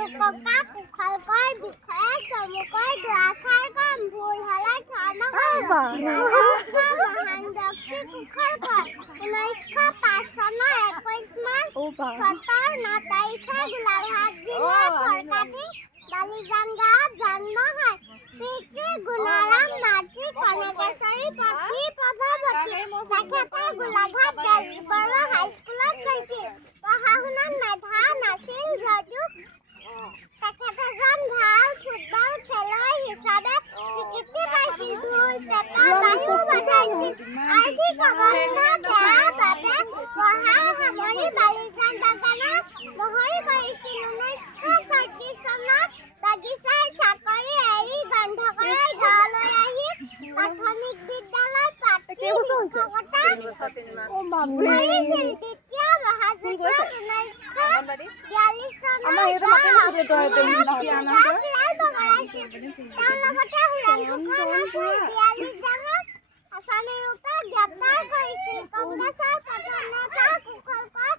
ককা কুশলকৰ বিষয়ে চমুকৈ দুআষাৰ কম। ভুল হ'লে ক্ষমা কৰিব। মহান ব্যক্তি কুশলকৰ 1905 চনৰ 21 মাৰ্চ 9 তাৰিখে গোলাঘাট জিলাৰ ফৰকাটি বালিজান গাঁৱত জন্ম হয়। পিতৃ গুণাৰাম, মাতৃ কনকেশ্বৰী, পত্নী প্ৰভাৱতী। তেখেতে গোলাঘাট বেজবৰুৱা হাইস্কুলত পঢ়িছিল। পঢ়া-শুনাত মেধা নাছিল যদিও তেখেত এজন ভাল ফুটবল খেলুৱৈ হিচাপে স্বীকৃতি পাইছিল। ঢোল, পেঁপা, বাঁহীও বজাইছিল। আৰ্থিক অৱস্থা বেয়া বাবে পঢ়া সামৰি বালিজান বাগানৰ মহৰী কৰিছিল। 1936 চনত বাগিচাৰ চাকৰি এৰি গ্ৰন্থকাৰৰ গাঁৱলৈ আহি প্ৰাথমিক বিদ্যালয়ত পাঠ্য শিক্ষকতা কৰিছিল। দ্বিতীয় মহাযুদ্ধত 1942 চনত তেওঁ লগতে হুৰাণ ফুকন আছিল। 42 চনত আছামিৰূপে গ্ৰেপ্তাৰ কৰিছিল। কংগ্ৰেছৰ প্ৰথম নেতা কুশলকৰ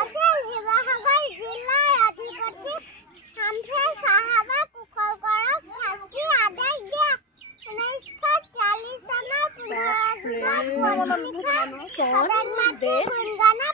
আছিল। শিৱসাগৰ জিলাৰ অধিপতি হামফে চাহাবে কুশলকৰক ফাঁচী আদেশ দিয়ে। 1943 চনৰ 15 জুনত পুৱতি নিশা ছবেদ মাতৃৰ গুণগানত